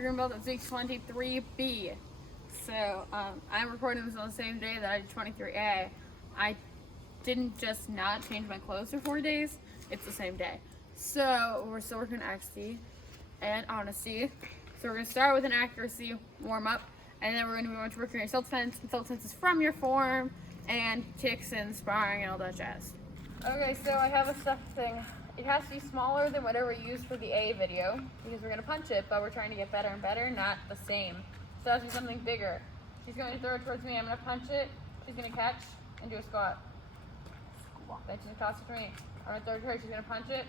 green belt at week 23B. So I'm recording this on the same day that I did 23A. I didn't just not change my clothes for 4 days. It's the same day. So we're still working on XD and honesty. So we're going to start with an accuracy warm-up, and then we're going to move on to working on your self-defense. And self-defense is from your form, and kicks and sparring and all that jazz. Okay, so I have a stuffed thing. It has to be smaller than whatever we used for the A video, because we're going to punch it, but we're trying to get better and better, not the same. So it has to be something bigger. She's going to throw it towards me. I'm going to punch it. She's going to catch and do a squat. Then she's going to toss it to me. I'm going to throw it to her. She's going to punch it.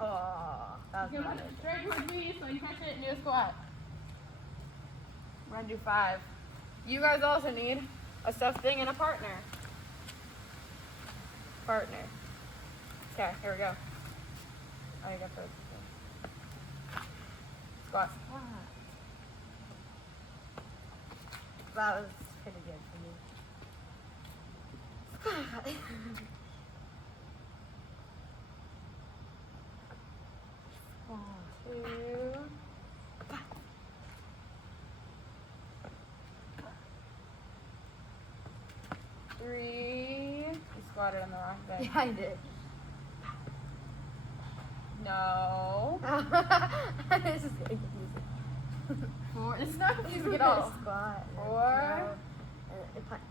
Oh, that was funny. Straight towards me so I can catch it and do a squat. We're going to do 5. You guys also need a stuffed thing and a partner. Okay, here we go. Oh, you got those. Squat. That was pretty good for me. 1, 2. 3. You squatted on the wrong thing. Yeah, I did. No. This is getting confusing. 4. This is not confusing at all. Squat. 4. And punch.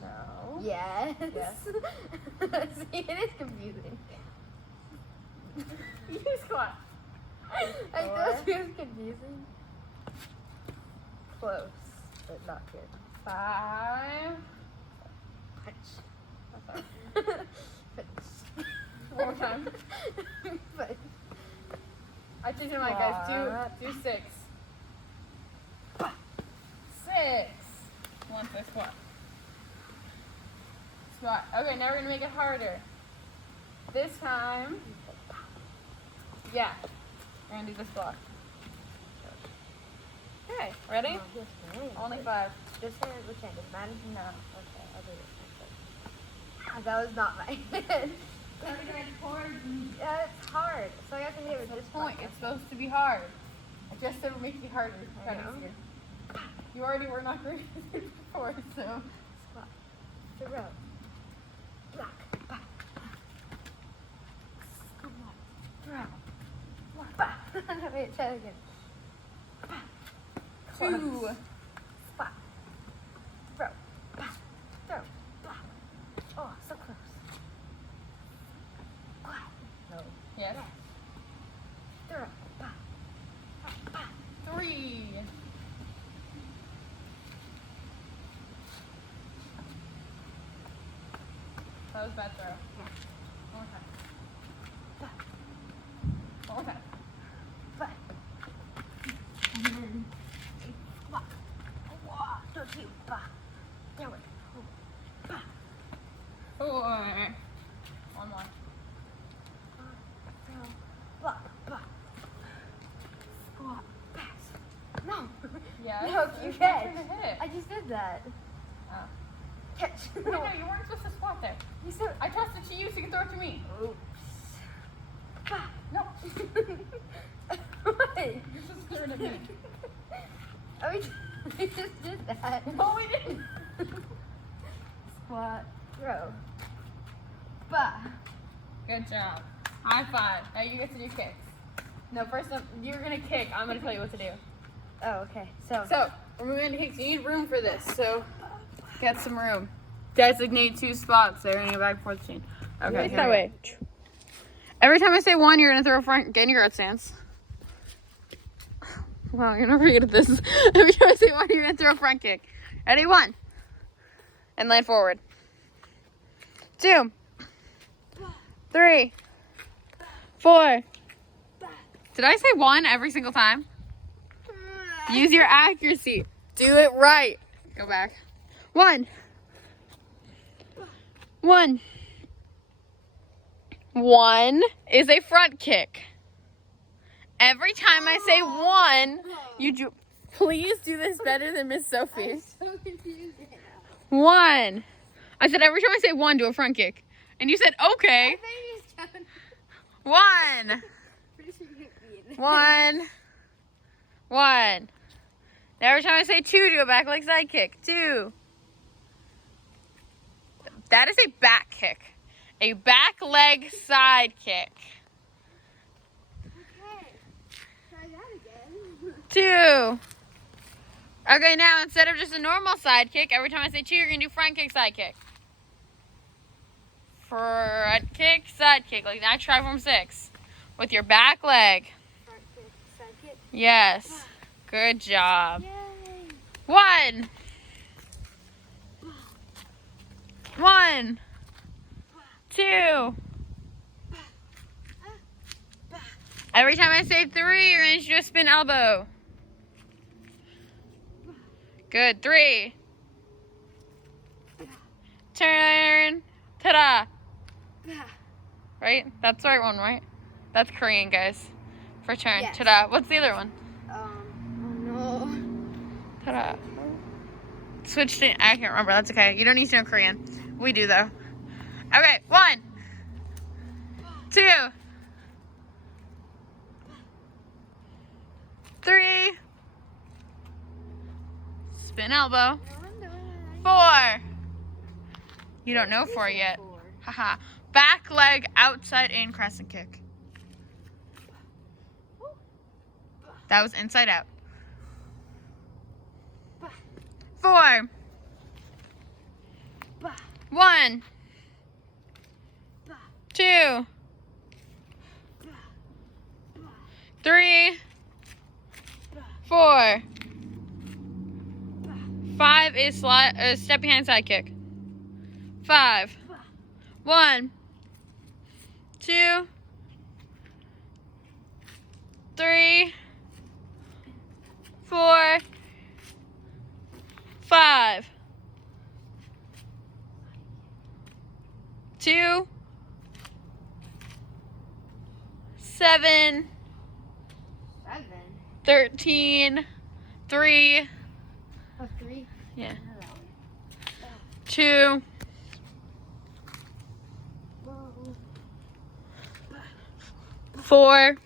No. Yes. Yes. See, it is confusing. You squat. I thought it was confusing. Close, but not good. 5. Punch. Punch. One more time. Punch. I changed my mind, guys. Do 6. 6. 1 for squat. Squat. Okay, now we're gonna make it harder. This time, yeah, we're gonna do this block. Okay, ready? Only 5. This hand, which hand? Is mine? No. Okay, I'll do this one. That was not my hand. Yeah, it's hard. So I have to hit it with That's this the point. one. It's supposed to be hard. I just said it would make it harder. I Kind of know. easier. You already were not great at it before, so. Squat. Throw. Block. Back. Squat. Throw. Back. Wait, try it again. 2. Spot. Throw. Back. Throw. Block. Oh, so close. Squat. No. Yes. Throw. Back. Back. 3. That was a bad throw. One more time. Back. One more time. Back. Back. Wow. 2. Back. There we go. Back. 4. One more. Throw. Block. Back. Squat. Pass. No. Yes. No, you It's catch. not trying to hit it. I just did that. Oh. Catch. Wait, no, you weren't supposed to squat there. You said. I trusted to you so you can throw it to me. Oops. Back. No. What? You're supposed to throw it at me. Oh, we just did that. No, we didn't. Squat. Throw. Bah. Good job. High 5. Now you get to do kicks. No, first you're going to kick. I'm going to tell you what to do. Oh, okay. So We're moving to kicks. You need room for this, so get some room. Designate 2 spots. They're going to go back and forth chain. Okay, that way. Every time I say 1, you're going to throw a front. Get in your guard stance. Wow, you're never good at this. Every time I say 1, you're going to throw a front kick. Ready? 1. And land forward. 2. 3. 4. Did I say 1 every single time? Use your accuracy. Do it right. Go back. 1. 1. 1 is a front kick. Every time I say 1, you do. Please do this better than Miss Sophie. so confusing. 1. I said every time I say 1, do a front kick. And you said, okay. 1. 1. 1. Now every time I say 2, do a back leg side kick. 2. That is a back kick. A back leg side kick. Okay. Try that again. 2. Okay, now instead of just a normal side kick, every time I say 2, you're going to do front kick, side kick. Front kick, side kick. Like that, try from 6. With your back leg. Front kick, side kick. Yes. Good job. Yay. 1. 1. 2. Every time I say 3, you're going to do a spin elbow. Good. 3. Turn. Ta-da. Right? That's the right one, right? That's Korean, guys. For turn. Yes. Ta-da. What's the other one? Oh no. Ta-da. Switch to, I can't remember. That's okay. You don't need to know Korean. We do, though. Okay. 1. 2. 3. Spin elbow. 4. You don't know 4 yet. Haha. Back leg outside in crescent kick. That was inside out. 4. 1. 2. 3. 4. 5 is step behind side kick. 5. 1. 2. 3. 4. 5. 2. 7. 13. 3. Oh, 3? Yeah. 2. 4.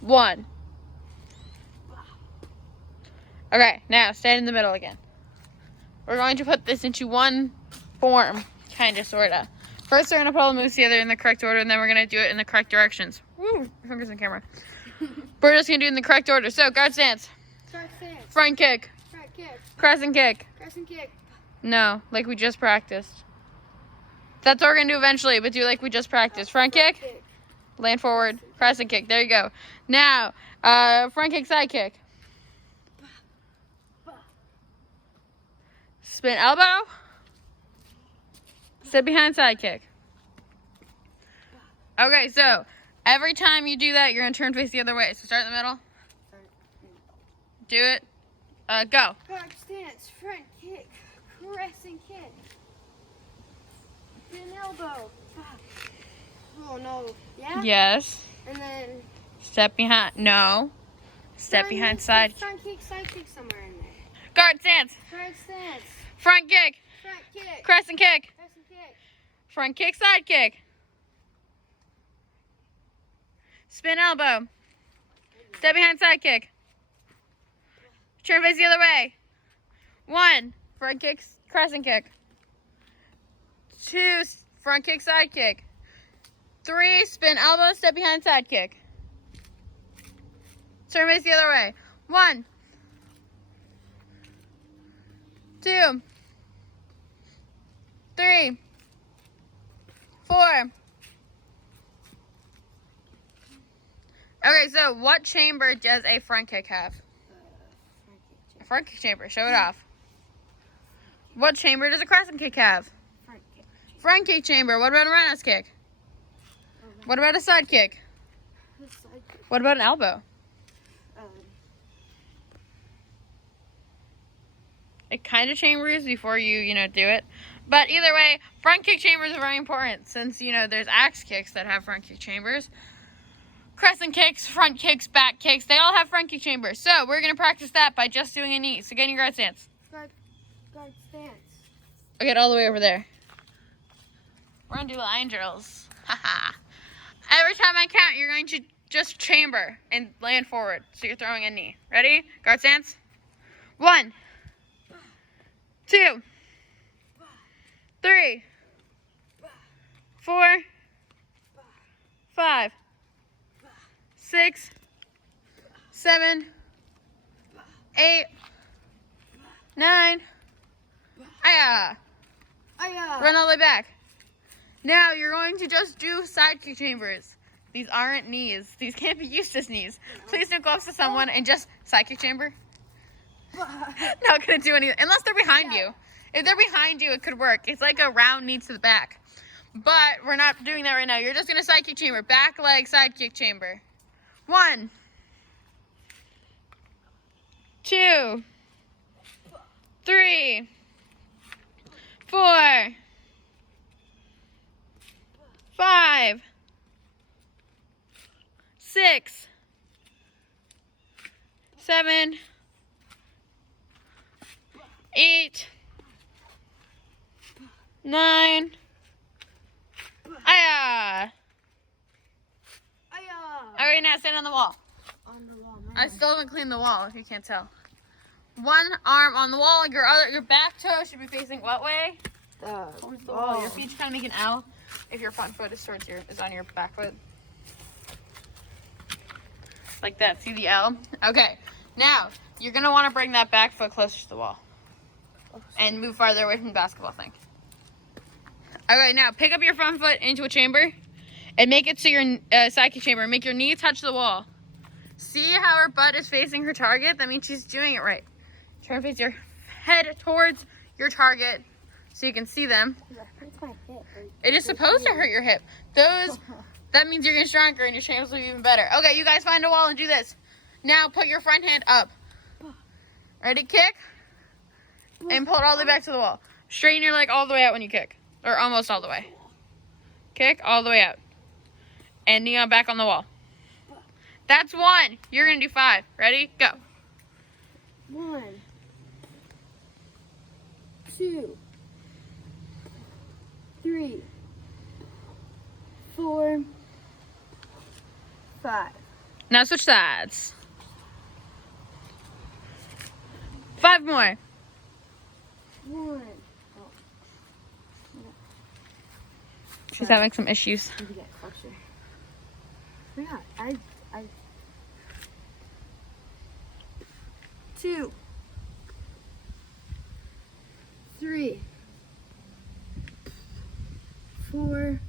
1. Okay, now stand in the middle again. We're going to put this into one form, kind of, sort of. First, we're going to put all the moves together in the correct order, and then we're going to do it in the correct directions. Woo! My fingers on the camera. We're just going to do it in the correct order. So, guard stance. Guard stance. Front kick. Front kick. Crescent kick. Crescent kick. No, like we just practiced. That's what we're going to do eventually, but do like we just practiced. Front kick. Land forward. Crescent kick. There you go. Now, front kick, side kick. Spin elbow. Sit behind side kick. Okay, so every time you do that, you're going to turn face the other way. So start in the middle. Do it. Go. Guard stance. Front kick. Crescent kick. Spin elbow. Oh no. Yeah? Yes. And then Step behind. No. Step behind side. Front kick, side kick somewhere in there. Guard stance. Guard stance. Front kick. Front kick. Crescent kick. Crescent kick. Front kick, side kick. Spin elbow. Step behind side kick. Turn face the other way. 1. Front kick, crescent kick. 2. Front kick, side kick. 3. Spin elbow, step behind side kick. Turn face the other way. 1. 2. 3. 4. Okay, so what chamber does a front kick have? A front kick chamber. Show it off. What chamber does a crescent kick have? Front kick. Front kick chamber. What about a roundhouse kick? What about a side kick? Side kick. What about an elbow? It kind of chambers before you do it. But either way, front kick chambers are very important since, there's axe kicks that have front kick chambers. Crescent kicks, front kicks, back kicks, they all have front kick chambers. So we're going to practice that by just doing a knee. So get in your guard stance. Guard stance. Okay, all the way over there. We're going to do line drills. Haha. Every time I count, you're going to just chamber and land forward. So you're throwing a knee. Ready? Guard stance. 1, 2, 3, 4, 5, 6, 7, 8, 9. Aya. Run all the way back. Now you're going to just do side kick chambers. These aren't knees. These can't be used as knees. Please don't go up to someone and just side kick chamber. Not gonna do anything unless they're behind you. If they're behind you, it could work. It's like a round knee to the back. But we're not doing that right now. You're just gonna side kick chamber. Back leg side kick chamber. 1, 2, 3, 4, 5, 6, 7, 8, 9. Aya. All right, now stand on the wall. I still haven't cleaned the wall, if you can't tell. One arm on the wall. Your back toe should be facing what way? Towards the wall. Your feet should kind of make an L if your front foot is on your back foot. Like that. See the L? Okay. Now you're gonna want to bring that back foot closer to the wall and move farther away from the basketball thing. Okay. Now pick up your front foot into a chamber and make it to your side kick chamber. Make your knee touch the wall. See how her butt is facing her target? That means she's doing it right. Try to face your head towards your target so you can see them. It is supposed to hurt your hip. That means you're getting stronger and your chances will be even better. Okay, you guys find a wall and do this. Now put your front hand up. Ready? Kick. And pull it all the way back to the wall. Straighten your leg all the way out when you kick. Or almost all the way. Kick all the way out. And knee on back on the wall. That's 1. You're going to do 5. Ready? Go. 1, 2, 3, 4, 5. Now switch sides. 5 more. 1. She's having some issues. Yeah, I 2, 3, 4,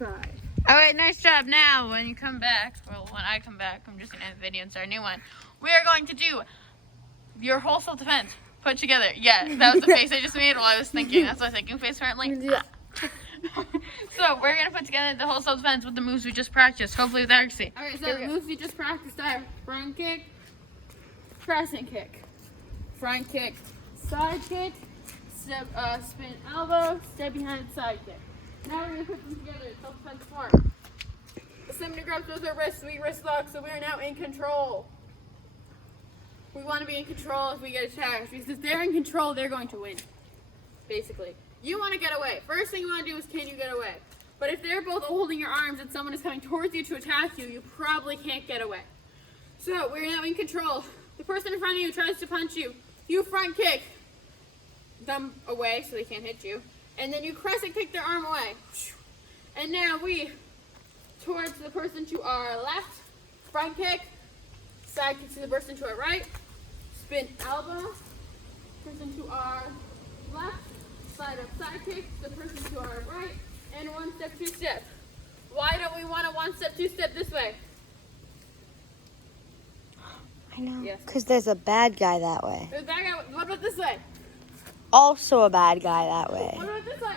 5. All right, nice job. Now, when you come back, well, when I come back, I'm just going to end the video and start a new one. We are going to do your whole self-defense put together. Yeah, that was the face I just made while I was thinking. That's what I was thinking face currently. Yeah. So, we're going to put together the whole self-defense with the moves we just practiced, hopefully with accuracy. All right, so the moves we just practiced are front kick, crescent kick, front kick, side kick, step, spin elbow, step behind side kick. Now we're gonna put them together in self-defense form. Somebody grabs both our wrists, we wrist lock, so we are now in control. We want to be in control if we get attacked, because if they're in control, they're going to win. Basically, you want to get away. First thing you want to do is, can you get away? But if they're both holding your arms and someone is coming towards you to attack you, you probably can't get away. So we're now in control. The person in front of you tries to punch you. You front kick them away so they can't hit you. And then you crescent kick their arm away. And now we, towards the person to our left, front kick, side kick to the person to our right, spin elbow, person to our left, side up side kick, the person to our right, and 1 step, 2 step. Why don't we want a 1 step, 2 step this way? I know. Yes. Because there's a bad guy that way. What about this way? Also a bad guy that What way. about this way?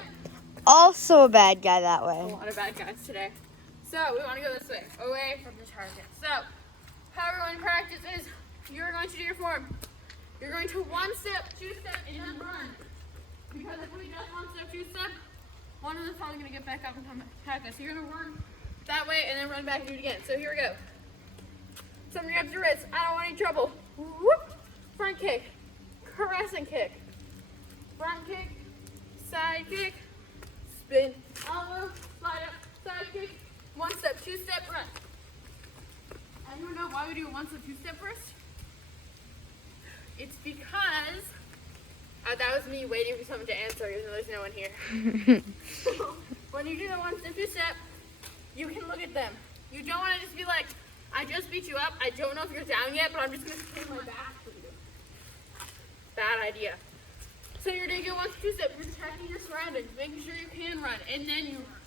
Also a bad guy that A way. lot of bad guys today. So we want to go this way, away from the target. So how we're going to practice is you're going to do your form. You're going to 1 step, 2 step, and then run. Because if we just 1 step, 2 step, one of them's probably going to get back up and come attack us. So you're going to run that way and then run back and do it again. So here we go. Somebody grabs your wrist. I don't want any trouble. Whoop. Front kick. Crescent kick. Front kick. Side kick. Spin. Elbow. Slide up. Side kick. 1 step, 2 step, run. Anyone know why we do 1 step, 2 step first? It's because that was me waiting for someone to answer, even though there's no one here. So, when you do the 1 step, 2 step, you can look at them. You don't want to just be like, I just beat you up. I don't know if you're down yet, but I'm just going to spin my back for you. Bad idea. So you're going to go 1 step, 2 step. You're checking your surroundings, making sure you can run, and then you run.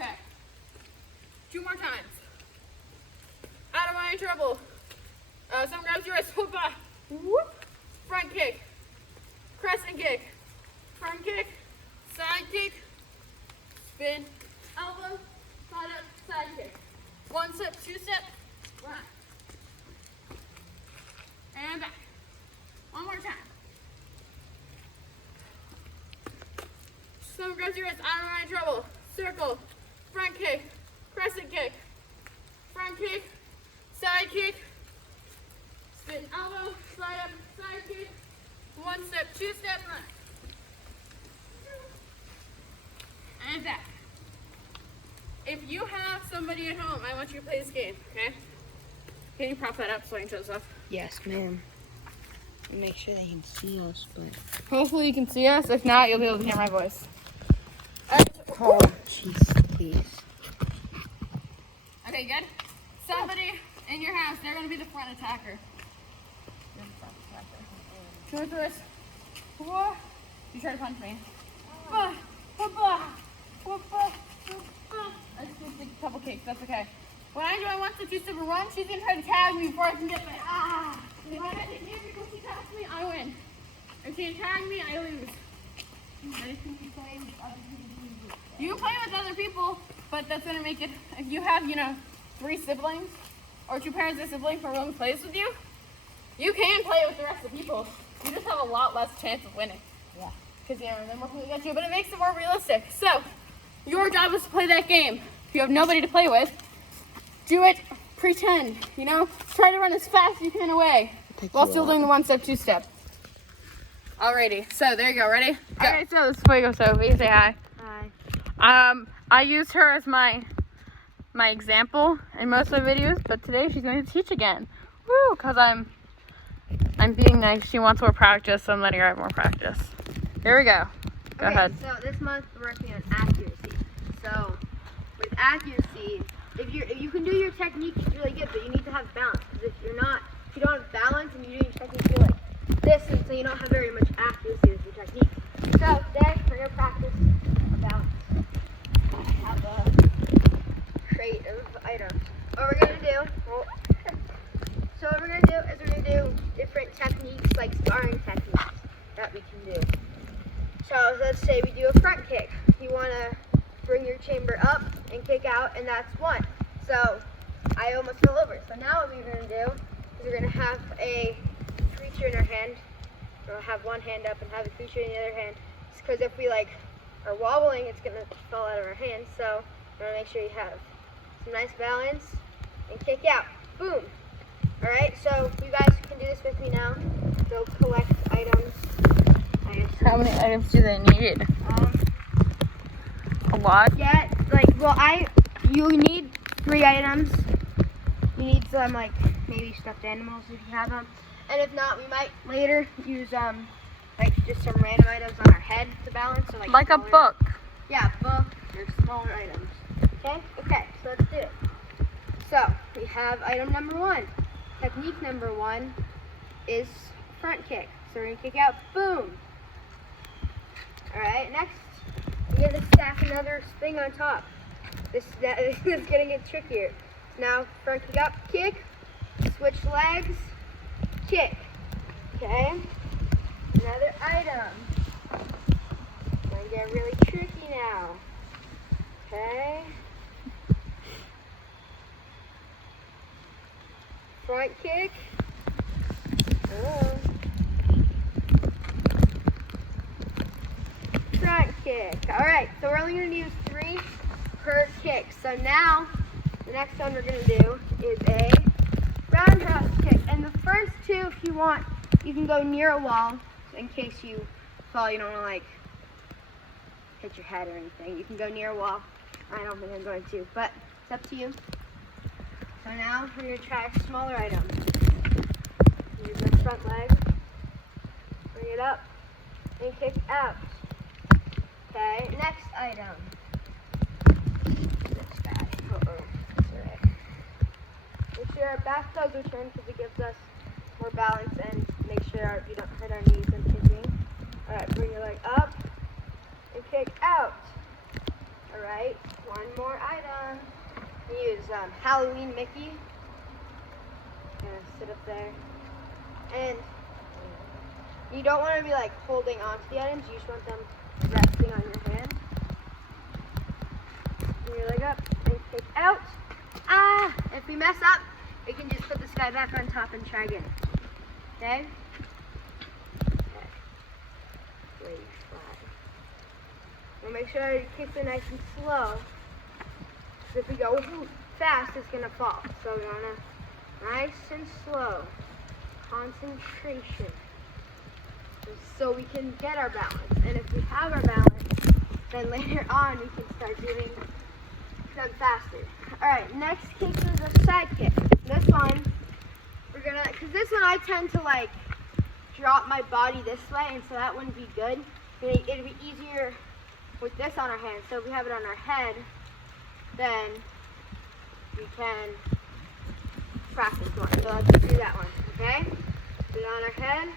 Okay. 2 more times. Out of my trouble. Someone grabs your wrist. Whoop, whoop. Front kick. Crescent kick. Front kick. Side kick. Spin. Elbow. Side up. Side kick. 1 step, 2 step. Run. And back. 1 more time. Someone grabs your wrist. Out of my trouble. Circle. Front kick. Crescent kick. Front kick. Side kick. Spin elbow. Slide up. Side kick. 1 step, 2 step, run. And back. If you have somebody at home, I want you to play this game, okay? Can you prop that up so I can show this off? Yes, ma'am. Make sure they can see us, but... Hopefully you can see us. If not, you'll be able to hear my voice. Oh, jeez, please. Okay, good? Somebody in your house, they're going to be the front attacker. Shoulder twist. You try to punch me. I just need to take a couple kicks, that's okay. When I do my 1 step, 2 step run, she's going to try to tag me before I can get my If I get hit because she tags me, I win. If she tags me, I lose. You can play with other people, but that's going to make it, if you have, 3 siblings, or 2 parents or siblings who are willing to play this with you, you can play with the rest of the people. You just have a lot less chance of winning. Yeah. Because they're more people against you, but it makes it more realistic. So, your job is to play that game. If you have nobody to play with, do it, pretend, Try to run as fast as you can away while still doing the 1 step, 2 step. Alrighty, so there you go, ready? Go. Okay, so this is Fuego Sophie, say hi. Hi. I used her as my example in most of my videos, but today she's going to teach again. Woo, because I'm being nice. She wants more practice, so I'm letting her have more practice. Here we go. Go ahead. So this month we're working on accuracy. So with accuracy, if you can do your technique, it's really good, but you need to have balance. Because if you don't have balance and you do your technique, you're like this, and so you don't have very much accuracy with your technique. So today we're gonna practice balance. I have a crate of items. What we're gonna do? Is we're gonna do different techniques, like sparring techniques that we can do. So let's say we do a front kick. You want to bring your chamber up and kick out, and that's 1. So I almost fell over. So now what we're going to do is we're going to have a creature in our hand. We'll have one hand up and have a creature in the other hand. Because if we are wobbling, it's going to fall out of our hands. So you want to make sure you have some nice balance and kick out. Boom. Alright, so you guys can do this with me now. Go collect items. How many items do they need? A lot? You need 3 items. You need some, maybe stuffed animals if you have them. And if not, we might later use, just some random items on our head to balance. So, like a book. Yeah, a book or smaller items. Okay? Okay, so let's do it. So, we have item number 1. Technique number 1 is front kick. So we're going to kick out, boom. Alright, next, we're going to stack another spring on top. This is going to get trickier. Now, front kick up, kick, switch legs, kick. Okay? Another item. It's going to get really tricky now. Okay? Front kick. Oh. Front kick. Alright, so we're only going to use 3 per kick. So now, the next one we're going to do is a roundhouse kick. And the first 2, if you want, you can go near a wall in case you fall. You don't want to, hit your head or anything. You can go near a wall. I don't think I'm going to. But It's up to you. So now we're going to try a smaller item. Use our front leg. Bring it up and kick out. Okay, next item. This guy. Uh-oh. That's alright. Make sure our back toes are turned because it gives us more balance and make sure we don't hurt our knees when kicking. Alright, bring your leg up and kick out. Alright, one more item. Use Halloween Mickey. Gonna sit up there. And you don't want to be like holding on to the items, you just want them resting on your hand. Bring your leg up and kick out. Ah! If we mess up, we can just put this guy back on top and try again. Okay? Okay. Lay flat. We'll make sure our kicks are nice and slow. Because if we go fast, it's going to fall. So we want to nice and slow. Concentration. So we can get our balance. And if we have our balance, then later on we can start doing them faster. Alright, next kick is a side kick. This one, we're gonna, because this one I tend to like drop my body this way, and so that wouldn't be good. It'd be easier with this on our hand. So if we have it on our head, then we can practice more. So let's do that one, okay? Put it on our head.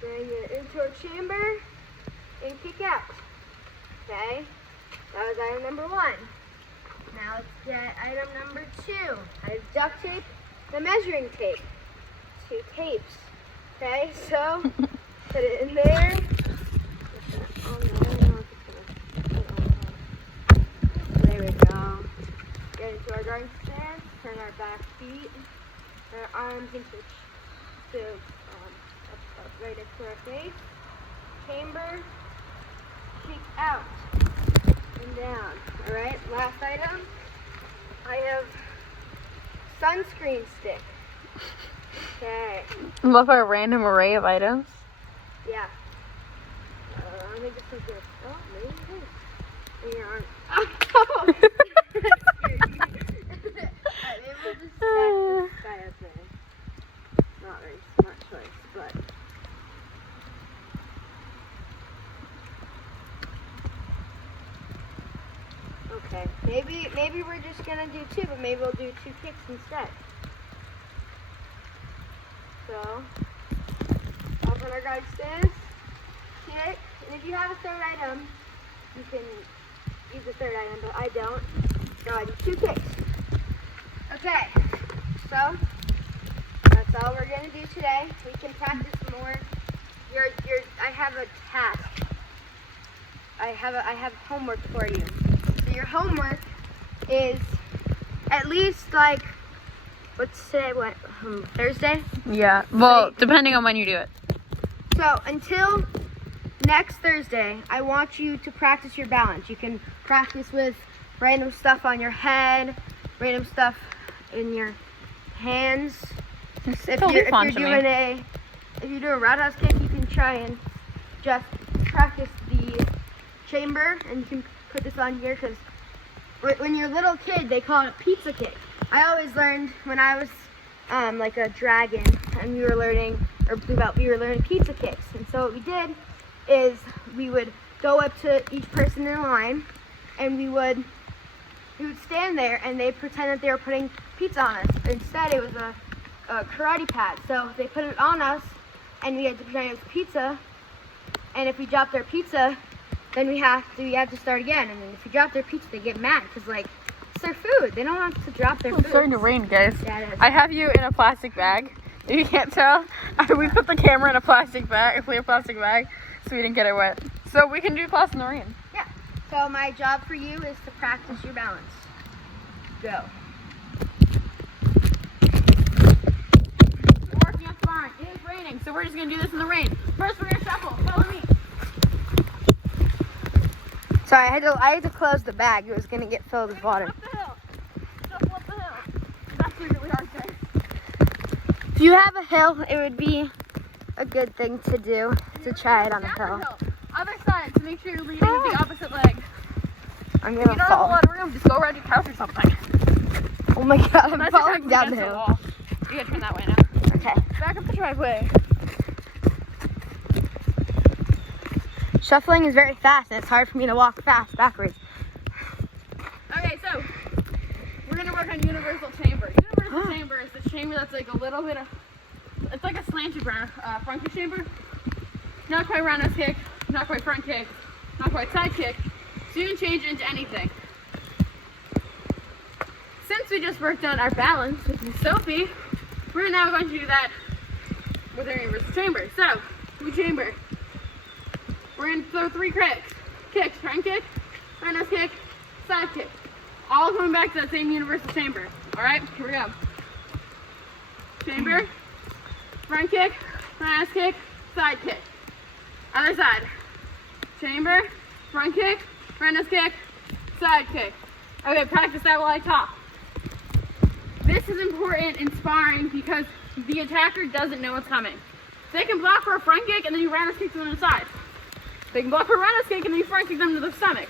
Bring it into our chamber and kick out. Okay? That was item number 1. Now let's get item number 2. I have duct tape, the measuring tape. 2 tapes. Okay, so put it in there. There we go. Get into our garden stance, turn our back feet, our arms into up right into our face. Chamber, kick out and down. Alright, last item. I have sunscreen stick. Okay. I love our random array of items. Yeah. Let me just look good. Oh, maybe it is. In your arm. Oh! Maybe we'll just stack this guy up there. Not very smart choice, but. Okay. Maybe we're just gonna do 2, but maybe we'll do 2 kicks instead. So, up on our guard stance, kick, and if you have a third item, you can use the third item, but I don't. So I do 2 kicks. Okay, so that's all we're gonna do today. We can practice more. I have a task. I have homework for you. So your homework is at least like, what's today? What? Thursday? Yeah. Well, depending on when you do it. So until next Thursday, I want you to practice your balance. You can practice with random stuff on your head, random stuff in your hands. If you do a roundhouse kick, you can try and just practice the chamber, and you can put this on here because when you're a little kid, they call it a pizza kick. I always learned when I was like a dragon, and we were learning pizza kicks. And so what we did is we would go up to each person in line, and we would stand there, and they pretend that they were putting pizza on us. Instead, it was a karate pad. So they put it on us, and we had to pretend it was pizza. And if we dropped our pizza, then we have to start again. And then if we drop their pizza, they get mad because like it's their food. They don't want to drop their food. It's starting to rain, guys. Yeah, it is. I have you in a plastic bag. If you can't tell, we put the camera in a plastic bag, a clear plastic bag, so we didn't get it wet. So we can do class in the rain. Yeah. So my job for you is to practice your balance. Go. We're working up fine. It is raining, so we're just gonna do this in the rain. First, we're gonna shuffle. Follow me. Sorry, I had to close the bag. It was gonna get filled with water. Up the hill. Shuffle up the hill. That's really hard to say. If you have a hill, it would be a good thing to do to try it on a hill. Other side, so make sure you're leading with the opposite leg. I'm If gonna you don't have a fall. lot of room, just go around your couch or something. Oh my god, I'm That's falling down the against hill. wall. You gotta turn that way now. Okay. Back up the driveway. Shuffling is very fast and it's hard for me to walk fast backwards. Okay, so we're gonna work on universal chamber. Universal chamber is the chamber that's like a little bit of, it's like a slanted front kick chamber. Not quite roundhouse kick, not quite front kick, not quite side kick. So you can change it into anything. Since we just worked on our balance with Miss Sophie, we're now going to do that with our universal chamber. So, we chamber. We're going to throw 3 kicks, front kick, roundhouse kick, side kick. All coming back to that same universal chamber. Alright, here we go. Chamber, front kick, roundhouse kick, side kick. Other side. Chamber, front kick, roundhouse kick, side kick. Okay, practice that while I talk. This is important in sparring because the attacker doesn't know what's coming. They can block for a front kick and then you roundhouse kick them to the side. They can block for a roundhouse kick and then you front kick them to the stomach.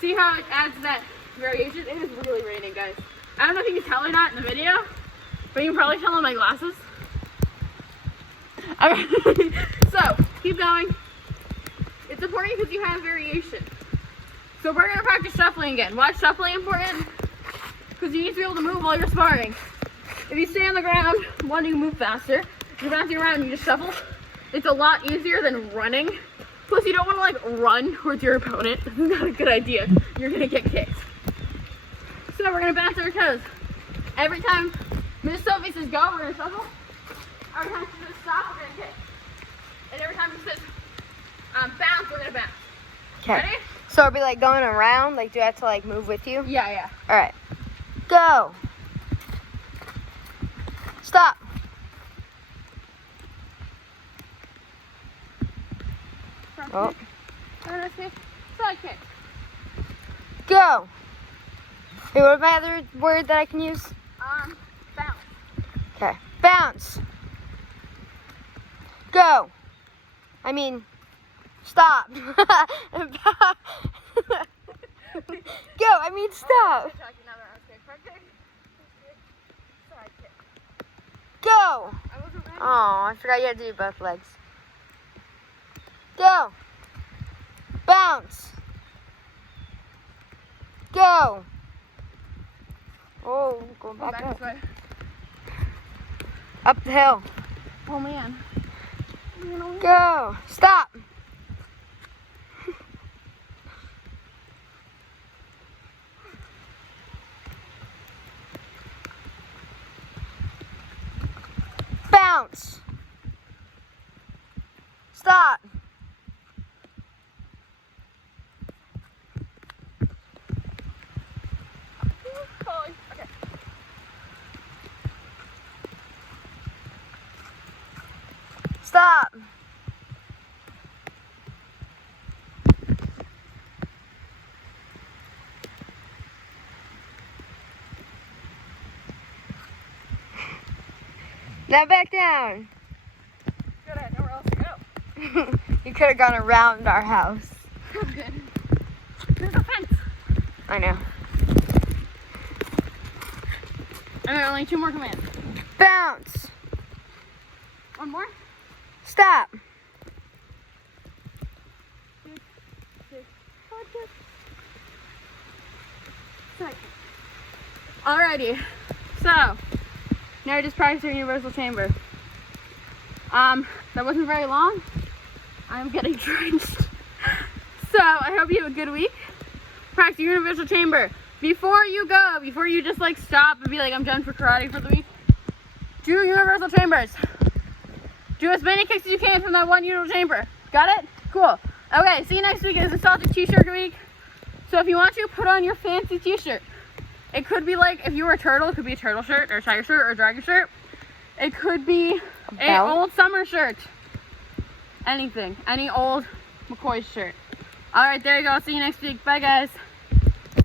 See how it adds that variation? It is really raining, guys. I don't know if you can tell or not in the video, but you can probably tell on my glasses. Alright, so keep going. It's important because you have variation. So we're gonna practice shuffling again. Why is shuffling important? Because you need to be able to move while you're sparring. If you stay on the ground, one, you move faster. If you're bouncing around and you just shuffle, it's a lot easier than running. Plus, you don't want to like run towards your opponent. That's not a good idea. You're gonna get kicked. So we're gonna bounce our toes. Every time Miss Sophie says go, we're gonna shuffle. Every time she says stop, we're gonna kick. And every time she says bounce, we're gonna bounce. Okay. Ready? So it'll be like going around, like do I have to like move with you? Yeah. Alright. Go. Stop. Front Oh. kick, roundhouse kick, side kick. Go. Hey, what's my other word that I can use? Bounce. Okay. Bounce. Go. I mean, stop. Go. I mean, stop. Go. Oh, I forgot you had to do both legs. Go. Bounce. Go. Oh, going back up. this way. Up the hill. Oh man. Go. Stop. Bounce. Stop. Okay. Stop. Now back down. Good, I had nowhere else to go. You could have gone around our house. That's good. There's a fence. I know. Okay, only 2 more commands. Bounce. 1 more. Stop. Alrighty. So now we just practice your universal chamber. That wasn't very long. I'm getting drenched. So I hope you have a good week. Practice your universal chamber. Before you go, before you just like stop and be like, I'm done for karate for the week, do universal chambers. Do as many kicks as you can from that one universal chamber. Got it? Cool. Okay, see you next week. It's a Celtic t-shirt week. So if you want to, put on your fancy t-shirt. It could be like, if you were a turtle, it could be a turtle shirt or a tiger shirt or a dragon shirt. It could be an old summer shirt. Anything. Any old McCoy shirt. Alright, there you go. See you next week. Bye, guys.